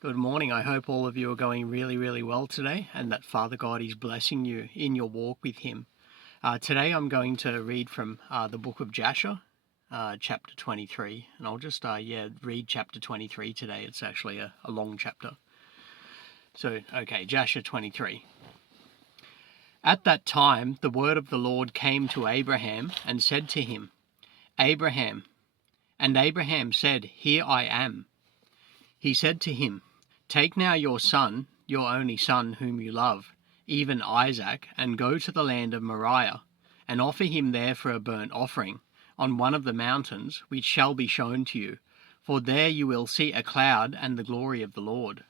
Good morning. I hope all of you are going really well today and that Father God is blessing you in your walk with Him. Today I'm going to read from the book of Jasher, chapter 23. And I'll just read chapter 23 today. It's actually a long chapter. So, okay, Jasher 23. At that time the word of the Lord came to Abraham and said to him, Abraham. And Abraham said, Here I am. He said to him, Take now your son, your only son whom you love, even Isaac, and go to the land of Moriah, and offer him there for a burnt offering, on one of the mountains which shall be shown to you, for there you will see a cloud and the glory of the Lord.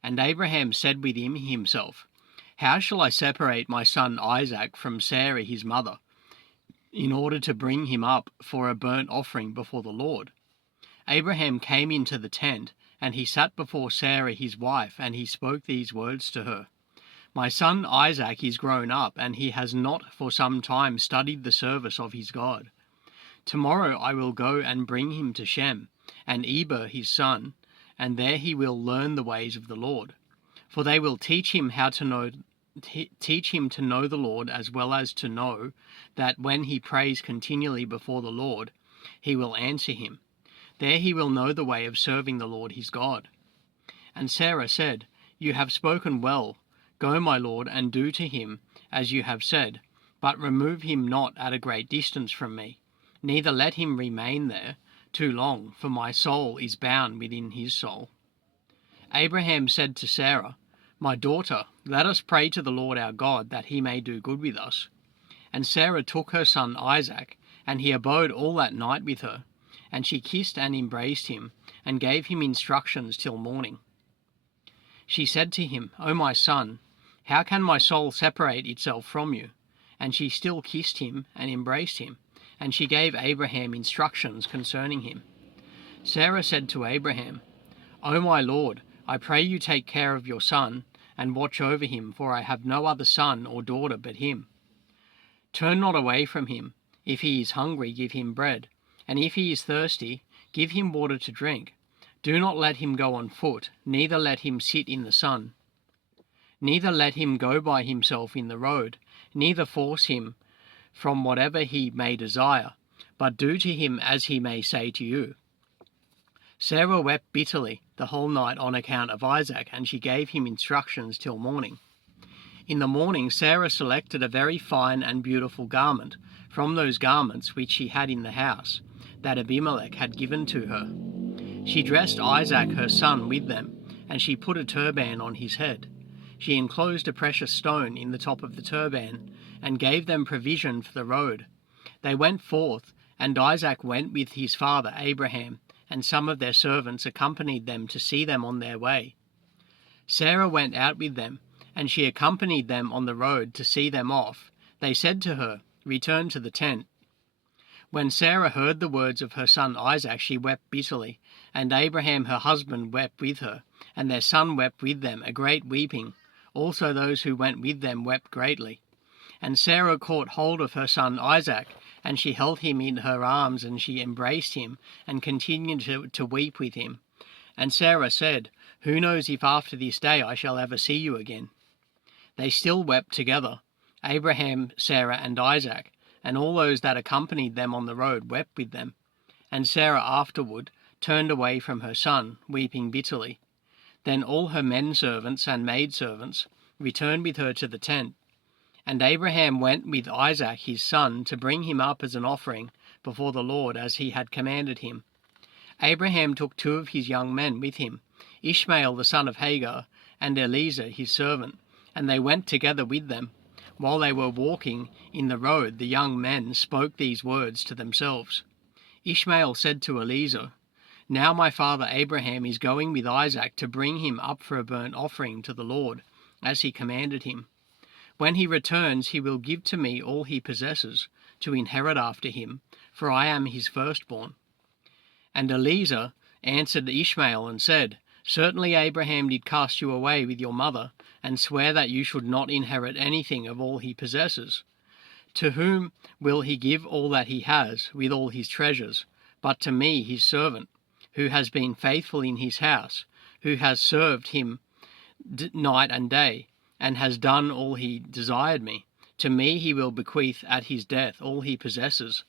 And Abraham said within himself, How shall I separate my son Isaac from Sarah his mother, in order to bring him up for a burnt offering before the Lord? Abraham came into the tent, and he sat before Sarah his wife, and he spoke these words to her. My son Isaac is grown up, and he has not for some time studied the service of his God. Tomorrow I will go and bring him to Shem, and Eber his son, and there he will learn the ways of the Lord. For they will teach him to know the Lord, as well as to know that when he prays continually before the Lord, he will answer him. There he will know the way of serving the Lord his God. And Sarah said, You have spoken well. Go, my lord, and do to him as you have said, but remove him not at a great distance from me, neither let him remain there too long, for my soul is bound within his soul. Abraham said to Sarah, My daughter, let us pray to the Lord our God, that he may do good with us. And Sarah took her son Isaac, and he abode all that night with her. And she kissed and embraced him, and gave him instructions till morning. She said to him, O my son, how can my soul separate itself from you? And she still kissed him and embraced him, and she gave Abraham instructions concerning him. Sarah said to Abraham, O my lord, I pray you take care of your son, and watch over him, for I have no other son or daughter but him. Turn not away from him. If he is hungry, give him bread. And if he is thirsty, give him water to drink. Do not let him go on foot, neither let him sit in the sun. Neither let him go by himself in the road, neither force him from whatever he may desire, but do to him as he may say to you. Sarah wept bitterly the whole night on account of Isaac, and she gave him instructions till morning. In the morning Sarah selected a very fine and beautiful garment from those garments which she had in the house, that Abimelech had given to her. She dressed Isaac her son with them, and she put a turban on his head. She enclosed a precious stone in the top of the turban, and gave them provision for the road. They went forth, and Isaac went with his father Abraham, and some of their servants accompanied them to see them on their way. Sarah went out with them, and she accompanied them on the road to see them off. They said to her, Return to the tent. When Sarah heard the words of her son Isaac, she wept bitterly, and Abraham her husband wept with her, and their son wept with them, a great weeping. Also those who went with them wept greatly. And Sarah caught hold of her son Isaac, and she held him in her arms, and she embraced him, and continued to weep with him. And Sarah said, Who knows if after this day I shall ever see you again? They still wept together, Abraham, Sarah, and Isaac, and all those that accompanied them on the road wept with them. And Sarah afterward turned away from her son, weeping bitterly. Then all her men servants and maidservants returned with her to the tent. And Abraham went with Isaac his son to bring him up as an offering before the Lord, as he had commanded him. Abraham took 2 of his young men with him, Ishmael the son of Hagar, and Eliezer his servant, and they went together with them. While they were walking in the road, the young men spoke these words to themselves. Ishmael said to Eliezer, Now my father Abraham is going with Isaac to bring him up for a burnt offering to the Lord, as he commanded him. When he returns, he will give to me all he possesses, to inherit after him, for I am his firstborn. And Eliezer answered Ishmael and said, Certainly Abraham did cast you away with your mother, and swear that you should not inherit anything of all he possesses. To whom will he give all that he has, with all his treasures, but to me his servant, who has been faithful in his house, who has served him night and day, and has done all he desired me. To me he will bequeath at his death all he possesses."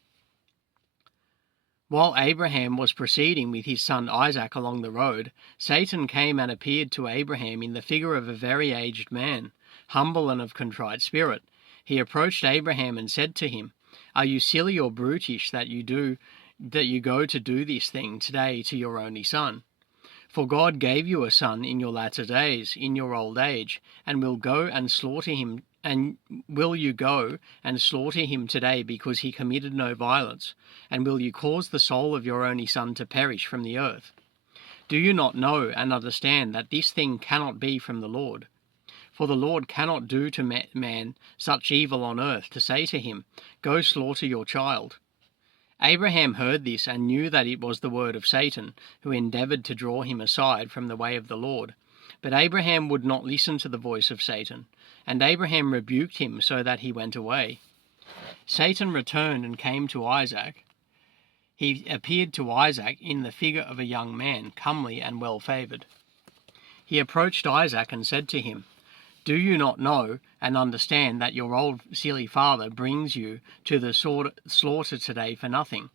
While Abraham was proceeding with his son Isaac along the road, Satan came and appeared to Abraham in the figure of a very aged man, humble and of contrite spirit. He approached Abraham and said to him, "Are you silly or brutish that you go to do this thing today to your only son? For God gave you a son in your latter days, in your old age, and will you go and slaughter him today because he committed no violence? And will you cause the soul of your only son to perish from the earth? Do you not know and understand that this thing cannot be from the Lord? For the Lord cannot do to man such evil on earth to say to him, 'Go slaughter your child.'" Abraham heard this and knew that it was the word of Satan, who endeavored to draw him aside from the way of the Lord. But Abraham would not listen to the voice of Satan, and Abraham rebuked him so that he went away. Satan returned and came to Isaac. He appeared to Isaac in the figure of a young man, comely and well-favored. He approached Isaac and said to him, "Do you not know and understand that your old silly father brings you to the slaughter today for nothing?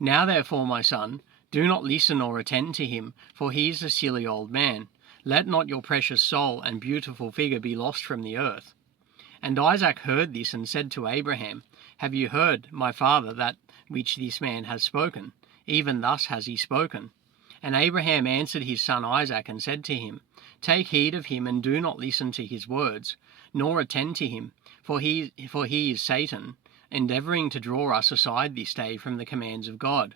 Now therefore, my son, do not listen or attend to him, for he is a silly old man. Let not your precious soul and beautiful figure be lost from the earth." And Isaac heard this and said to Abraham, "Have you heard, my father, that which this man has spoken? Even thus has he spoken." And Abraham answered his son Isaac and said to him, "Take heed of him and do not listen to his words, nor attend to him, for he is Satan, endeavoring to draw us aside this day from the commands of God."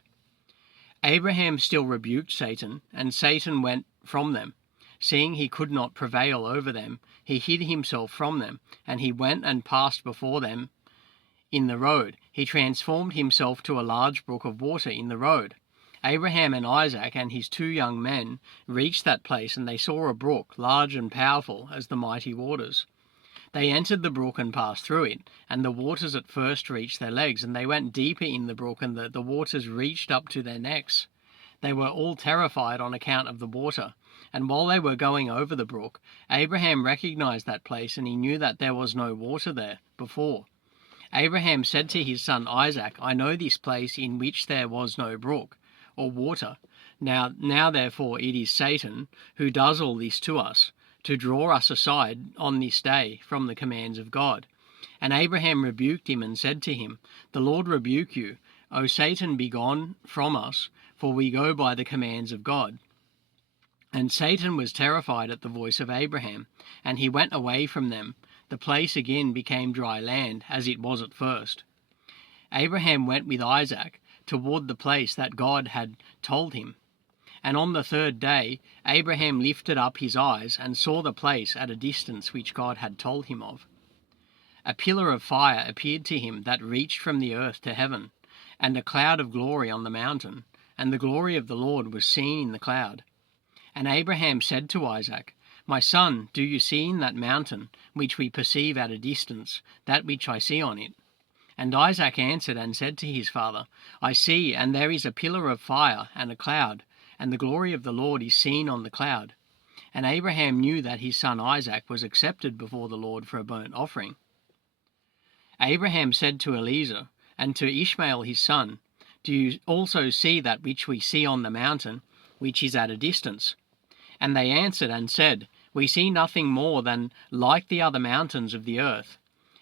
Abraham still rebuked Satan, and Satan went from them. Seeing he could not prevail over them, he hid himself from them, and he went and passed before them in the road. He transformed himself to a large brook of water in the road. Abraham and Isaac and his 2 young men reached that place, and they saw a brook, large and powerful as the mighty waters. They entered the brook and passed through it, and the waters at first reached their legs, and they went deeper in the brook, and the waters reached up to their necks. They were all terrified on account of the water, and while they were going over the brook, Abraham recognized that place, and he knew that there was no water there before. Abraham said to his son Isaac, "I know this place in which there was no brook or water. Now therefore it is Satan who does all this to us, to draw us aside on this day from the commands of God." And Abraham rebuked him and said to him, "The Lord rebuke you, O Satan, be gone from us, for we go by the commands of God." And Satan was terrified at the voice of Abraham, and he went away from them. The place again became dry land, as it was at first. Abraham went with Isaac toward the place that God had told him. And on the 3rd day, Abraham lifted up his eyes and saw the place at a distance which God had told him of. A pillar of fire appeared to him that reached from the earth to heaven, and a cloud of glory on the mountain, and the glory of the Lord was seen in the cloud. And Abraham said to Isaac, "My son, do you see in that mountain, which we perceive at a distance, that which I see on it?" And Isaac answered and said to his father, "I see, and there is a pillar of fire and a cloud, and the glory of the Lord is seen on the cloud." And Abraham knew that his son Isaac was accepted before the Lord for a burnt offering. Abraham said to Eliezer and to Ishmael his son, "Do you also see that which we see on the mountain, which is at a distance?" And they answered and said, "We see nothing more than like the other mountains of the earth."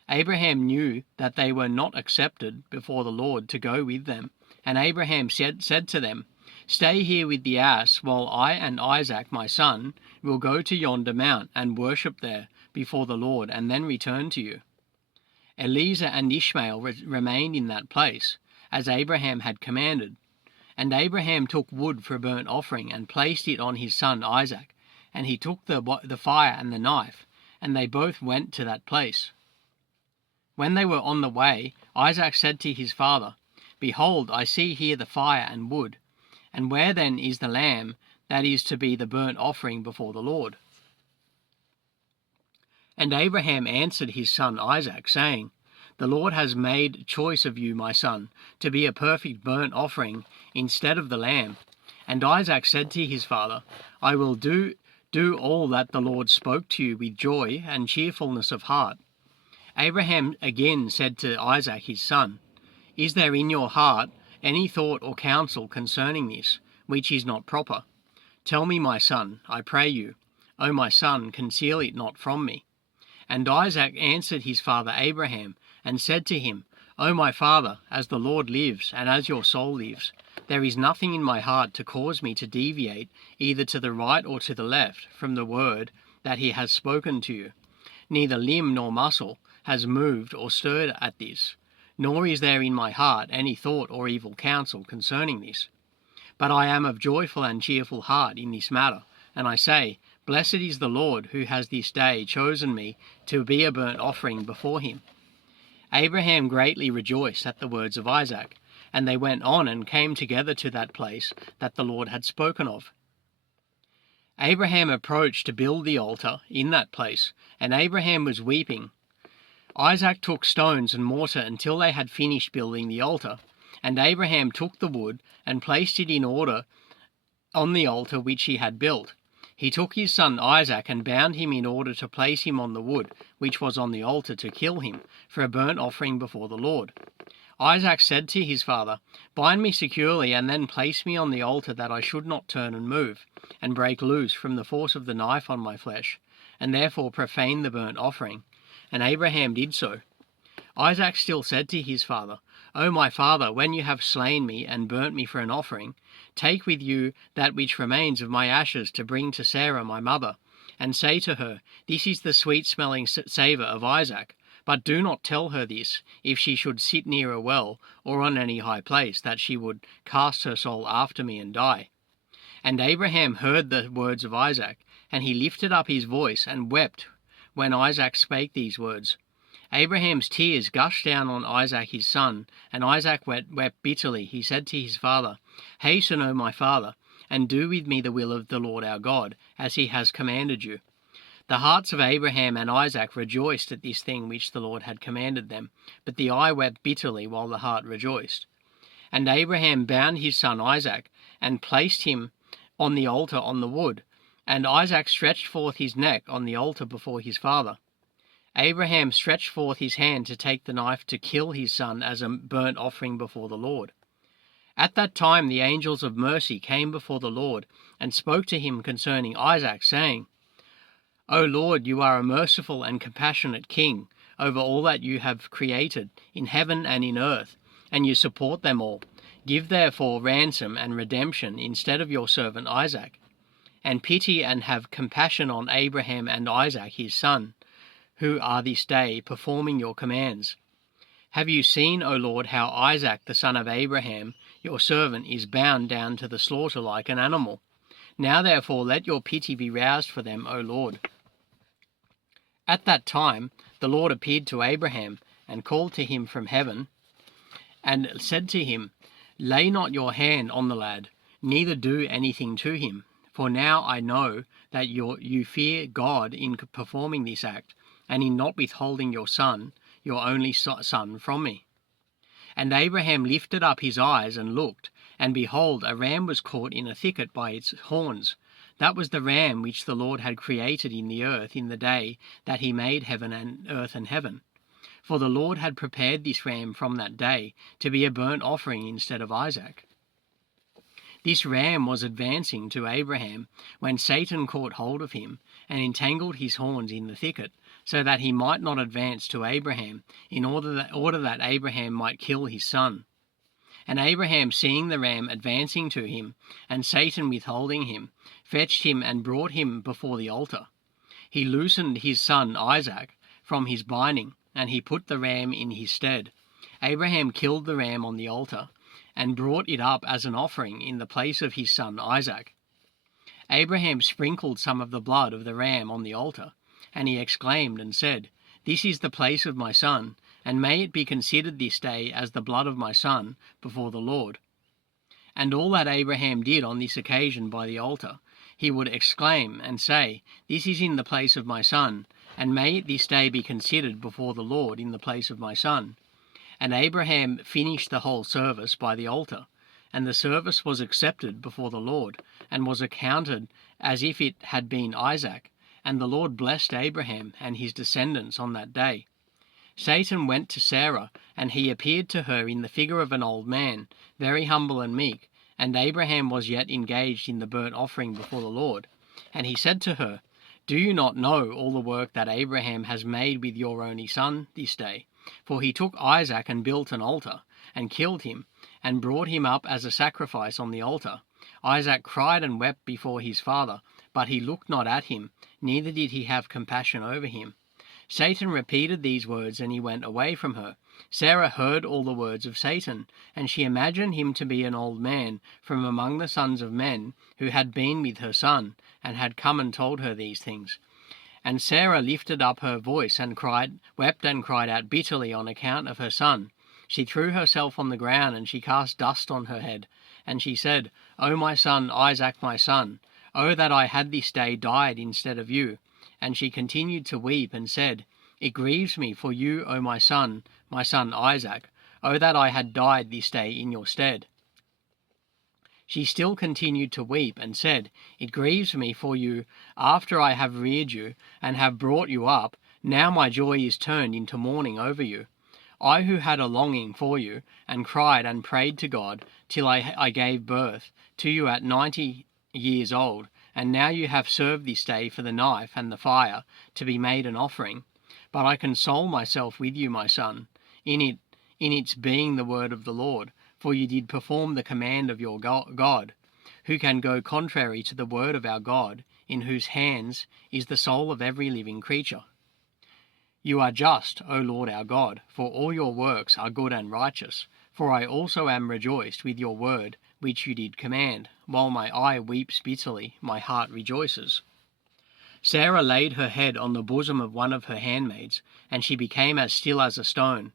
Abraham knew that they were not accepted before the Lord to go with them. And Abraham said to them, "Stay here with the ass, while I and Isaac my son will go to yonder mount and worship there before the Lord, and then return to you." Eliezer and Ishmael remained in that place, as Abraham had commanded. And Abraham took wood for a burnt offering and placed it on his son Isaac, and he took the fire and the knife, and they both went to that place. When they were on the way, Isaac said to his father, "Behold, I see here the fire and wood, and where then is the lamb that is to be the burnt offering before the Lord?" And Abraham answered his son Isaac, saying, "The Lord has made choice of you, my son, to be a perfect burnt offering instead of the lamb." And Isaac said to his father, I will do all that the Lord spoke to you with joy and cheerfulness of heart. Abraham again said to Isaac his son, Is there in your heart any thought or counsel concerning this, which is not proper? Tell me, my son, I pray you. O my son, conceal it not from me. And Isaac answered his father Abraham, and said to him, O my father, as the Lord lives, and as your soul lives, there is nothing in my heart to cause me to deviate either to the right or to the left from the word that he has spoken to you. Neither limb nor muscle has moved or stirred at this, nor is there in my heart any thought or evil counsel concerning this. But I am of joyful and cheerful heart in this matter, and I say, Blessed is the Lord who has this day chosen me to be a burnt offering before him. Abraham greatly rejoiced at the words of Isaac, and they went on and came together to that place that the Lord had spoken of. Abraham approached to build the altar in that place, and Abraham was weeping. Isaac took stones and mortar until they had finished building the altar, and Abraham took the wood and placed it in order on the altar which he had built. He took his son Isaac and bound him in order to place him on the wood which was on the altar to kill him for a burnt offering before the Lord. Isaac said to his father, Bind me securely and then place me on the altar that I should not turn and move, and break loose from the force of the knife on my flesh, and therefore profane the burnt offering. And Abraham did so. Isaac still said to his father, O my father, when you have slain me and burnt me for an offering, take with you that which remains of my ashes to bring to Sarah my mother, and say to her, This is the sweet-smelling savour of Isaac. But do not tell her this, if she should sit near a well or on any high place, that she would cast her soul after me and die. And Abraham heard the words of Isaac, and he lifted up his voice and wept when Isaac spake these words. Abraham's tears gushed down on Isaac his son, and Isaac wept bitterly. He said to his father, Hasten, O my father, and do with me the will of the Lord our God, as he has commanded you. The hearts of Abraham and Isaac rejoiced at this thing which the Lord had commanded them, but the eye wept bitterly while the heart rejoiced. And Abraham bound his son Isaac, and placed him on the altar on the wood, and Isaac stretched forth his neck on the altar before his father. Abraham stretched forth his hand to take the knife to kill his son as a burnt offering before the Lord. At that time the angels of mercy came before the Lord, and spoke to him concerning Isaac, saying, O Lord, you are a merciful and compassionate King over all that you have created in heaven and in earth, and you support them all. Give therefore ransom and redemption instead of your servant Isaac, and pity and have compassion on Abraham and Isaac his son, who are this day performing your commands. Have you seen, O Lord, how Isaac the son of Abraham, your servant, is bound down to the slaughter like an animal? Now therefore let your pity be roused for them, O Lord. At that time the Lord appeared to Abraham, and called to him from heaven, and said to him, Lay not your hand on the lad, neither do anything to him, for now I know that you fear God in performing this act, and in not withholding your son, your only son, from me. And Abraham lifted up his eyes and looked, and behold, a ram was caught in a thicket by its horns. That was the ram which the Lord had created in the earth in the day that he made heaven and earth and heaven. For the Lord had prepared this ram from that day to be a burnt offering instead of Isaac. This ram was advancing to Abraham when Satan caught hold of him and entangled his horns in the thicket, so that he might not advance to Abraham, in order that Abraham might kill his son. And Abraham, seeing the ram advancing to him, and Satan withholding him, fetched him and brought him before the altar. He loosened his son Isaac from his binding, and he put the ram in his stead. Abraham killed the ram on the altar, and brought it up as an offering in the place of his son Isaac. Abraham sprinkled some of the blood of the ram on the altar, and he exclaimed and said, This is the place of my son, and may it be considered this day as the blood of my son before the Lord. And all that Abraham did on this occasion by the altar, he would exclaim and say, This is in the place of my son, and may it this day be considered before the Lord in the place of my son. And Abraham finished the whole service by the altar, And the service was accepted before the Lord, and was accounted as if it had been Isaac. And the Lord blessed Abraham and his descendants on that day. Satan went to Sarah, and he appeared to her in the figure of an old man, very humble and meek. And Abraham was yet engaged in the burnt offering before the Lord. And he said to her, Do you not know all the work that Abraham has made with your only son this day? For he took Isaac and built an altar, and killed him, and brought him up as a sacrifice on the altar. Isaac cried and wept before his father, but he looked not at him, neither did he have compassion over him. Satan repeated these words, and he went away from her. Sarah heard all the words of Satan, and she imagined him to be an old man from among the sons of men, who had been with her son, and had come and told her these things. And Sarah lifted up her voice and wept and cried out bitterly on account of her son. She threw herself on the ground, and she cast dust on her head. And she said, O my son, Isaac my son, O that I had this day died instead of you. And she continued to weep, and said, It grieves me for you, O my son Isaac, O that I had died this day in your stead. She still continued to weep, and said, It grieves me for you, after I have reared you, and have brought you up. Now my joy is turned into mourning over you. I who had a longing for you, and cried and prayed to God, till I gave birth to you at 90 years old, and now you have served this day for the knife and the fire, to be made an offering. But I console myself with you, my son, in its being the word of the Lord, for you did perform the command of your God. Who can go contrary to the word of our God, in whose hands is the soul of every living creature? You are just, O Lord our God, for all your works are good and righteous. For I also am rejoiced with your word, which you did command. While my eye weeps bitterly, my heart rejoices. Sarah laid her head on the bosom of one of her handmaids, and she became as still as a stone.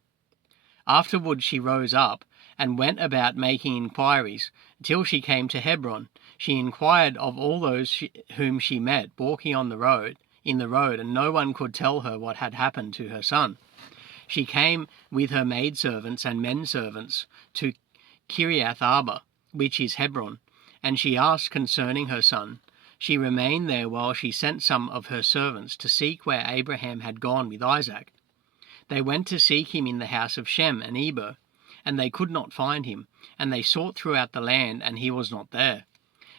Afterward she rose up, and went about making inquiries, till she came to Hebron. She inquired of all those whom she met walking in the road, and no one could tell her what had happened to her son. She came with her maidservants and menservants to Kiriath Arba, which is Hebron, and she asked concerning her son. She remained there while she sent some of her servants to seek where Abraham had gone with Isaac. They went to seek him in the house of Shem and Eber, and they could not find him, and they sought throughout the land, and he was not there.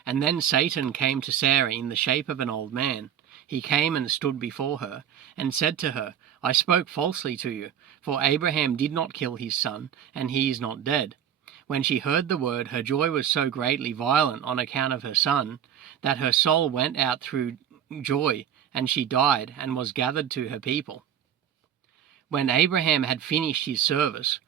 And then Satan came to Sarah in the shape of an old man. He came and stood before her, and said to her, I spoke falsely to you, for Abraham did not kill his son, and he is not dead. When she heard the word, her joy was so greatly violent on account of her son, that her soul went out through joy, and she died, and was gathered to her people. When Abraham had finished his service,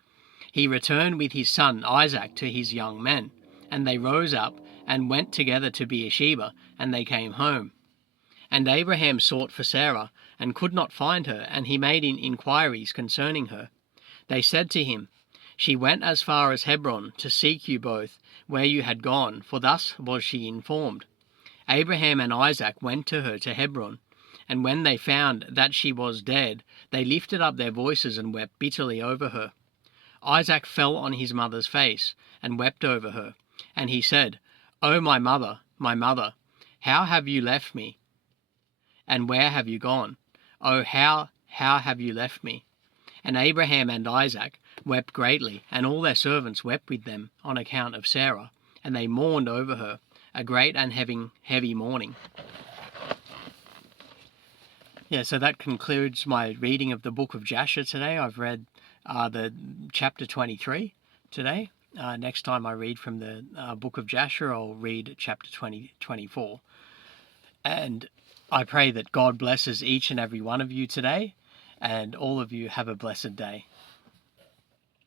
he returned with his son Isaac to his young men, and they rose up and went together to Beersheba, and they came home. And Abraham sought for Sarah, and could not find her, and he made inquiries concerning her. They said to him, She went as far as Hebron to seek you both, where you had gone, for thus was she informed. Abraham and Isaac went to her to Hebron, and when they found that she was dead, they lifted up their voices and wept bitterly over her. Isaac fell on his mother's face, and wept over her. And he said, O my mother, how have you left me? And where have you gone? O how have you left me? And Abraham and Isaac wept greatly, and all their servants wept with them on account of Sarah, and they mourned over her, a great and heavy mourning. Yeah, so that concludes my reading of the book of Jasher today. I've read the chapter 23 today. Next time I read from the book of Jasher, I'll read chapter 24. And I pray that God blesses each and every one of you today, and all of you have a blessed day.